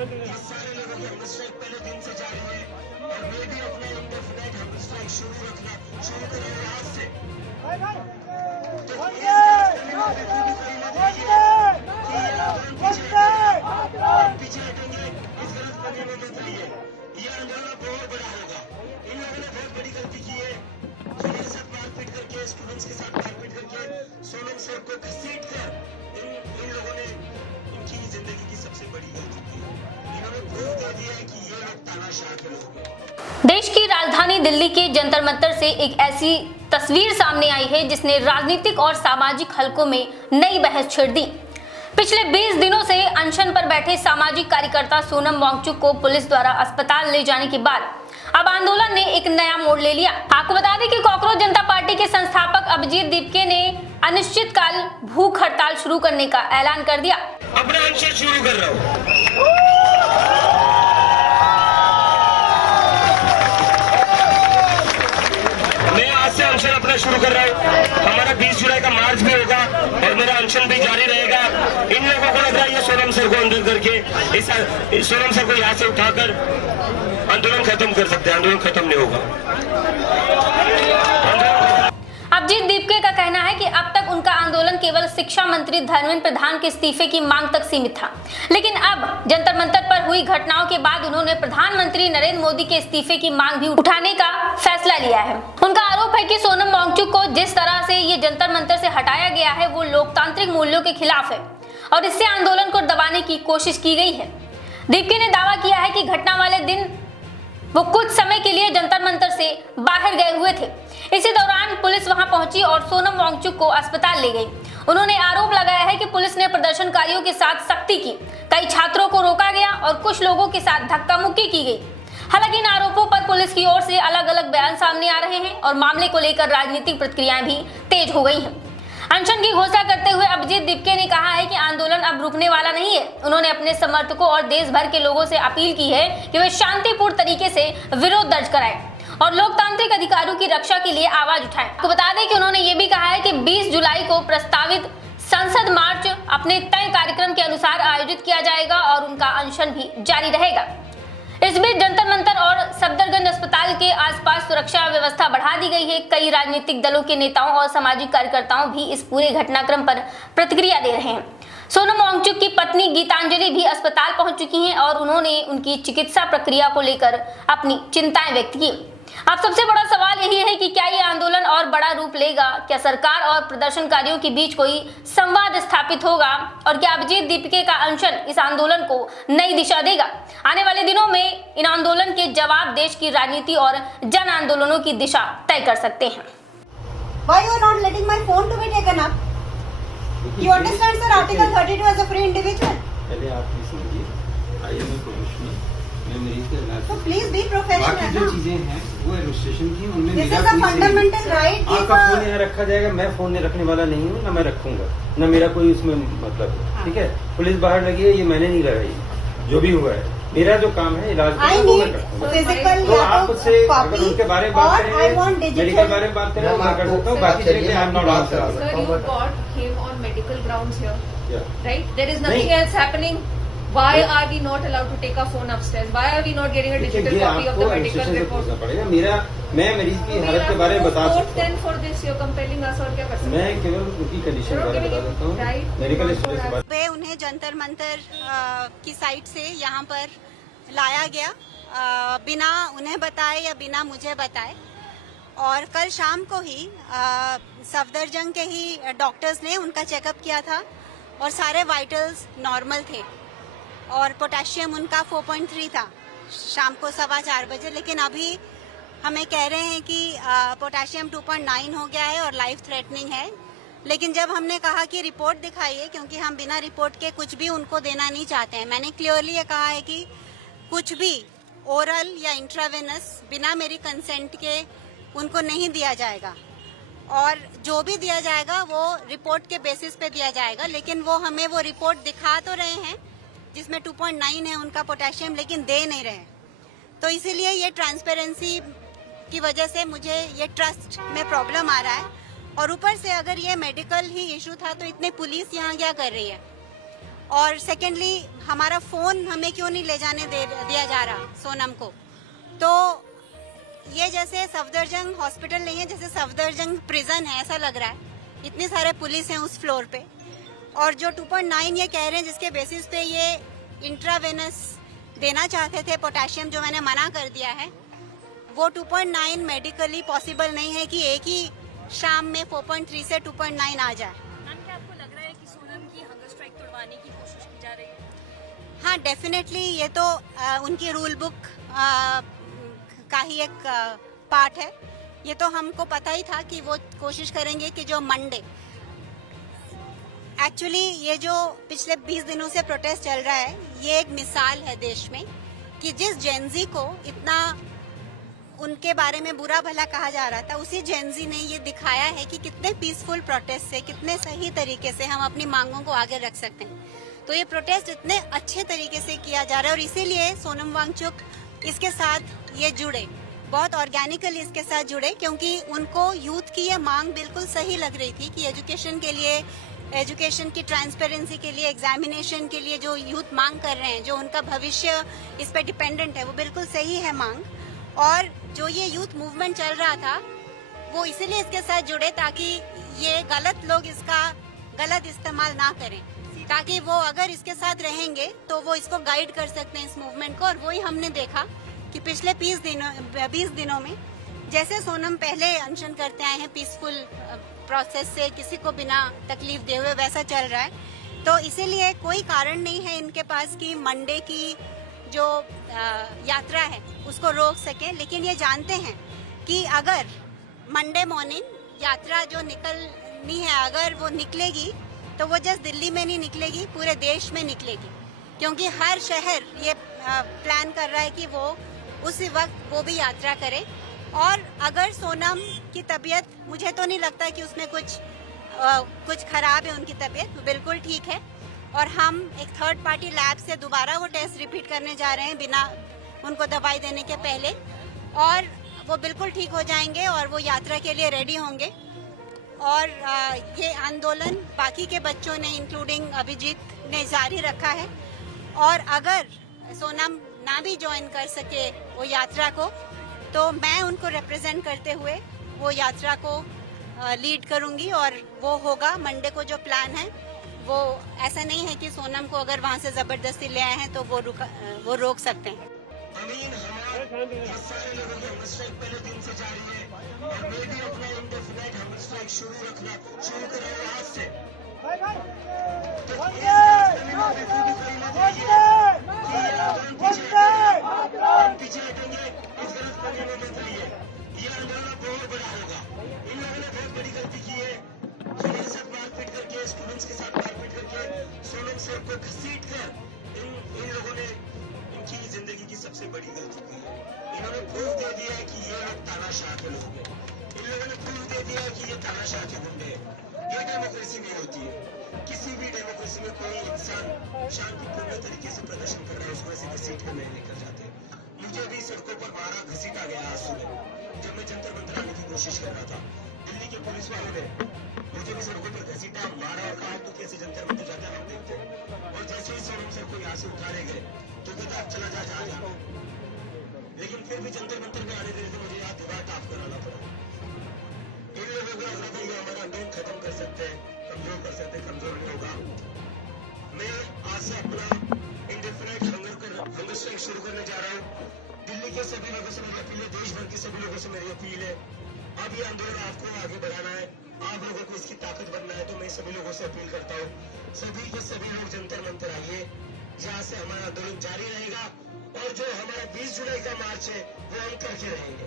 ये सारे लोगों की हंगर स्ट्राइक पहले दिन से जारी है और मैं भी अपना इंडेफिनाइट हंगर स्ट्राइक शुरू करेंगे आज से। तो इस बात में बिल्कुल भी कोई मत रहिए कि ये आंदोलन पीछे हटेंगे, इस गलत फहमी में मत रहिए। ये आंदोलन बहुत बड़ा होगा। इन लोगों ने बहुत बड़ी गलती की है, मेरे साथ मारपीट करके, स्टूडेंट्स के साथ मारपीट करके सोनम सर को घसीट कर इन लोगों ने इनकी जिंदगी की सबसे बड़ी गलती की। इन्होंने प्रूव कर दिया है कि ये लोग तानाशाह के लोग हैं। देश की राजधानी दिल्ली के जंतर मंतर से एक ऐसी तस्वीर सामने आई है जिसने राजनीतिक और सामाजिक हलकों में नई बहस छेड़ दी। पिछले 20 दिनों से अनशन पर बैठे सामाजिक कार्यकर्ता सोनम वांगचुक को पुलिस द्वारा अस्पताल ले जाने के बाद अब आंदोलन ने एक नया मोड़ ले लिया। आपको बता दें कि कॉकरोच जनता पार्टी के संस्थापक अभिजीत दीपके ने अनिश्चितकाल भूख हड़ताल शुरू करने का ऐलान कर दिया। अपना अनशन शुरू कर रहा हूँ। मैं आज से अनशन अपना शुरू कर रहा हूँ। हमारा 20 जुलाई का मार्च भी होगा और मेरा अनशन भी जारी रहेगा। इन लोगों को लग रहा है ये सोनम सर को अंदर करके इस सोनम सर को यहाँ से उठाकर आंदोलन खत्म कर सकते हैं। आंदोलन खत्म नहीं होगा। अभिजीत दीपके का कहना है कि अब तक उनका आंदोलन केवल शिक्षा मंत्री धर्मेंद्र प्रधान के इस्तीफे की मांग तक सीमित था, लेकिन अब जंतर मंतर पर हुई घटनाओं के बाद उन्होंने प्रधानमंत्री नरेंद्र मोदी के इस्तीफे की मांग भी उठाने का फैसला लिया है। उनका आरोप है कि सोनम वांगचुक को जिस तरह से ये जंतर मंतर से हटाया गया है वो लोकतांत्रिक मूल्यों के खिलाफ है और इससे आंदोलन को दबाने की कोशिश की गई है। दीपके ने दावा किया है कि घटना वाले दिन वो कुछ समय के लिए जंतर मंतर से बाहर गए हुए थे। इसी दौरान पुलिस वहां पहुंची और सोनम वांगचुक को अस्पताल ले गई। उन्होंने आरोप लगाया है कि पुलिस ने प्रदर्शनकारियों के साथ सख्ती की, कई छात्रों को रोका गया और कुछ लोगों के साथ धक्का मुक्की की गई। हालांकि इन आरोपों पर पुलिस की ओर से अलग अलग बयान सामने आ रहे हैं और मामले को लेकर राजनीतिक प्रतिक्रियाएं भी तेज हो गई हैं। अनशन की घोषणा करते हुए अभिजीत दीपके ने कहा है कि आंदोलन अब रुकने वाला नहीं है। उन्होंने अपने समर्थकों और देश भर के लोगों से अपील की है कि वे शांतिपूर्ण तरीके से विरोध दर्ज कराएं और लोकतांत्रिक अधिकारों की रक्षा के लिए आवाज उठाएं। आपको बता दें कि उन्होंने ये भी कहा है कि 20 जुलाई को प्रस्तावित संसद मार्च अपने तय कार्यक्रम के अनुसार आयोजित किया जाएगा और उनका अनशन भी जारी रहेगा। इस बीच जंतर मंतर और सफदरजंग अस्पताल के आसपास सुरक्षा व्यवस्था बढ़ा दी गई है। कई राजनीतिक दलों के नेताओं और सामाजिक कार्यकर्ताओं भी इस पूरे घटनाक्रम पर प्रतिक्रिया दे रहे हैं। सोनम वांगचुक की पत्नी गीतांजलि भी अस्पताल पहुंच चुकी हैं और उन्होंने उनकी चिकित्सा प्रक्रिया को लेकर अपनी चिंताएं व्यक्त की। अब सबसे बड़ा सवाल यही है कि क्या ये आंदोलन और बड़ा रूप लेगा? क्या सरकार और प्रदर्शनकारियों के बीच कोई संवाद स्थापित होगा? और क्या अभिजीत दीपके का अनशन इस आंदोलन को नई दिशा देगा? आने वाले दिनों में इन आंदोलन के जवाब देश की राजनीति और जन आंदोलनों की दिशा तय कर सकते हैं। Why you are not letting my phone to be taken up? You understand, sir? Article 32 as a free individual. पहले आप प्लीज समझिए, आई एम ए प्रोफेशनल, मैं मरीज का इलाज। So please be professional. बाकी जो चीजें हैं वो एडमिनिस्ट्रेशन की, उनमें This मेरा is a कोई fundamental right. आपका फोन यहाँ रखा जाएगा, मैं फोन नहीं रखने वाला नहीं हूँ, ना मैं रखूंगा, ना मेरा कोई उसमें मतलब है। ठीक है, पुलिस बाहर लगी है, ये मैंने नहीं लगाई। जो भी हुआ है, मेरा जो काम है इलाज I करना, वो मैं need रखूंगा। physical तो आप उससे अगर copy उनके बारे में बात or I करें, want मेडिकल digital. बारे में बात करें, मैं कर सकता हूँ। बाकी चीजें आप नॉट बात कर Sir, you got him on medical grounds here, सकते। right? There is nothing नहीं। else happening. Why are we not allowed to take our phone upstairs? Why are we not getting a digital ये copy of आपको the medical administration से report? पूछना पड़ेगा। मैं मरीज की हालत के बारे में बता सकता हूँ। Then for this, you're compelling us और क्या कर सकते मैं केवल उनकी कंडीशन के बारे में बता सकता हूँ, मेडिकल स्टूडेंट के बारे में। वे उन्हें जंतर मंतर की साइट से यहाँ पर लाया गया बिना उन्हें बताए या बिना मुझे बताए। और कल शाम को ही सफदरजंग के ही डॉक्टर्स ने उनका चेकअप किया था और सारे वाइटल्स नॉर्मल थे और पोटेशियम उनका 4.3 था शाम को 4:15 बजे। लेकिन अभी हमें कह रहे हैं कि पोटेशियम 2.9 हो गया है और लाइफ थ्रेटनिंग है। लेकिन जब हमने कहा कि रिपोर्ट दिखाइए, क्योंकि हम बिना रिपोर्ट के कुछ भी उनको देना नहीं चाहते हैं, मैंने क्लियरली ये कहा है कि कुछ भी ओरल या इंट्रावेनस बिना मेरी कंसेंट के उनको नहीं दिया जाएगा और जो भी दिया जाएगा वो रिपोर्ट के बेसिस पे दिया जाएगा। लेकिन वो हमें वो रिपोर्ट दिखा तो रहे हैं जिसमें 2.9 है उनका पोटेशियम, लेकिन दे नहीं रहे। तो इसीलिए ये ट्रांसपेरेंसी की वजह से मुझे ये ट्रस्ट में प्रॉब्लम आ रहा है। और ऊपर से अगर ये मेडिकल ही इशू था तो इतने पुलिस यहाँ क्या कर रही है? और सेकेंडली हमारा फ़ोन हमें क्यों नहीं ले जाने दिया जा रहा सोनम को। तो ये जैसे सफदरजंग हॉस्पिटल नहीं है, जैसे सफदरजंग प्रिजन है ऐसा लग रहा है। इतने सारे पुलिस हैं उस फ्लोर पे, और जो 2.9 ये कह रहे हैं जिसके बेसिस पे ये इंट्रावेनस देना चाहते थे पोटेशियम, जो मैंने मना कर दिया है, वो 2.9 मेडिकली पॉसिबल नहीं है कि एक ही शाम में 4.3 से 2.9 आ जाए। मैम, क्या आपको लग रहा है कि सोनम की हंगर स्ट्राइक तोड़वाने की कोशिश की जा रही है? हाँ, डेफिनेटली ये तो उनकी रूल बुक का ही एक पार्ट है। ये तो हमको पता ही था कि वो कोशिश करेंगे कि जो मंडे, एक्चुअली ये जो पिछले 20 दिनों से प्रोटेस्ट चल रहा है, ये एक मिसाल है देश में कि जिस जेनजी को इतना उनके बारे में बुरा भला कहा जा रहा था, उसी जेनजी ने ये दिखाया है कि कितने पीसफुल प्रोटेस्ट से, कितने सही तरीके से हम अपनी मांगों को आगे रख सकते हैं। तो ये प्रोटेस्ट इतने अच्छे तरीके से किया जा रहा है, और इसीलिए सोनम वांगचुक इसके साथ ये जुड़े, बहुत ऑर्गेनिकली इसके साथ जुड़े, क्योंकि उनको यूथ की ये मांग बिल्कुल सही लग रही थी कि एजुकेशन के लिए, एजुकेशन की ट्रांसपेरेंसी के लिए, एग्जामिनेशन के लिए जो यूथ मांग कर रहे हैं, जो उनका भविष्य इस पर डिपेंडेंट है, वो बिल्कुल सही है मांग। और जो ये यूथ मूवमेंट चल रहा था, वो इसीलिए इसके साथ जुड़े ताकि ये गलत लोग इसका गलत इस्तेमाल ना करें, ताकि वो अगर इसके साथ रहेंगे तो वो इसको गाइड कर सकते हैं इस मूवमेंट को। और वही हमने देखा कि पिछले 20 दिनों में जैसे सोनम पहले अनशन करते आए हैं पीसफुल प्रोसेस से, किसी को बिना तकलीफ दे हुए, वैसा चल रहा है। तो इसीलिए कोई कारण नहीं है इनके पास कि मंडे की जो यात्रा है उसको रोक सके। लेकिन ये जानते हैं कि अगर मंडे मॉर्निंग यात्रा जो निकलनी है, अगर वो निकलेगी तो वो जस्ट दिल्ली में नहीं निकलेगी, पूरे देश में निकलेगी, क्योंकि हर शहर ये प्लान कर रहा है कि वो उसी वक्त वो भी यात्रा करे। और अगर सोनम की तबीयत, मुझे तो नहीं लगता कि उसमें कुछ खराब है, उनकी तबीयत बिल्कुल ठीक है, और हम एक थर्ड पार्टी लैब से दोबारा वो टेस्ट रिपीट करने जा रहे हैं बिना उनको दवाई देने के पहले, और वो बिल्कुल ठीक हो जाएंगे और वो यात्रा के लिए रेडी होंगे। और ये आंदोलन बाकी के बच्चों ने, इंक्लूडिंग अभिजीत ने, जारी रखा है। और अगर सोनम ना भी ज्वाइन कर सके वो यात्रा को, तो मैं उनको रिप्रेजेंट करते हुए वो यात्रा को लीड करूंगी, और वो होगा मंडे को। जो प्लान है वो ऐसा नहीं है कि सोनम को अगर वहां से जबरदस्ती ले आए हैं तो वो रोक सकते हैं। अमीन हमारे बहुत सारे लोगों की हंगर स्ट्राइक पहले दिन से जारी है, और मैं भी अपना इंडेफिनाइट हंगर स्ट्राइक शुरू कर रहा हूँ आज से। तो इस सिलसिले में बिल्कुल भी कोई मत रहिए कि ये आंदोलन पीछे हटेंगे, इस गलत फहमी में मत रहिए। ये आंदोलन बहुत बड़ा होगा। इन लोगों ने बहुत बड़ी गलती की है, मेरे साथ मारपीट करके, स्टूडेंट्स के साथ मारपीट करके, सोनम सर को घसीट कर इन लोगों ने इनकी जिंदगी की सबसे बड़ी गलती की है। इन्होंने प्रूफ दे दिया है कि ये लोग तानाशाह के लोग हैं। इन लोगों ने प्रूफ दे दिया है कि ये तानाशाह के गुंडे हैं। ये डेमोक्रेसी नहीं होती है। किसी भी डेमोक्रेसी में कोई इंसान शांतिपूर्ण तरीके से प्रदर्शन कर रहा है, उसको ऐसे घसीट कर नहीं लेकर जाते। मुझे भी सड़कों पर मारा, घसीटा गया आज सुबह, जब मैं जंतर मंतर आने की कोशिश कर रहा था। दिल्ली के पुलिस वालों ने मुझे भी सड़कों पर घसीटा, मारा और कहा तो कैसे जंतर मंतर जाते हैं हम देखते हैं। और जैसे ही सोनम सर को यहाँ से उठाने गए तो कहता चला जा, जहाँ जाना। लेकिन फिर भी जंतर मंतर में आने देने से मुझे यहाँ दीवार टाफ कराना पड़ा। इन लोगों को लग रहा था ये हमारा आंदोलन खत्म कर सकते हैं, कमजोर कर सकते हैं, कमजोर नहीं होगा। मैं आज से अपना इंडेफिनाइट हंगर स्ट्राइक शुरू करने जा रहा हूँ। दिल्ली के सभी लोगों से मेरी अपील है, देश भर के सभी लोगों से मेरी अपील है, अब ये आंदोलन आपको आगे बढ़ाना है, आप लोगों को इसकी ताकत बनना है। तो मैं सभी लोगों से अपील करता हूँ, सभी के सभी लोग जंतर मंतर आइए, जहाँ से हमारा आंदोलन जारी रहेगा, और जो हमारा 20 जुलाई का मार्च है वो हम करके रहेंगे।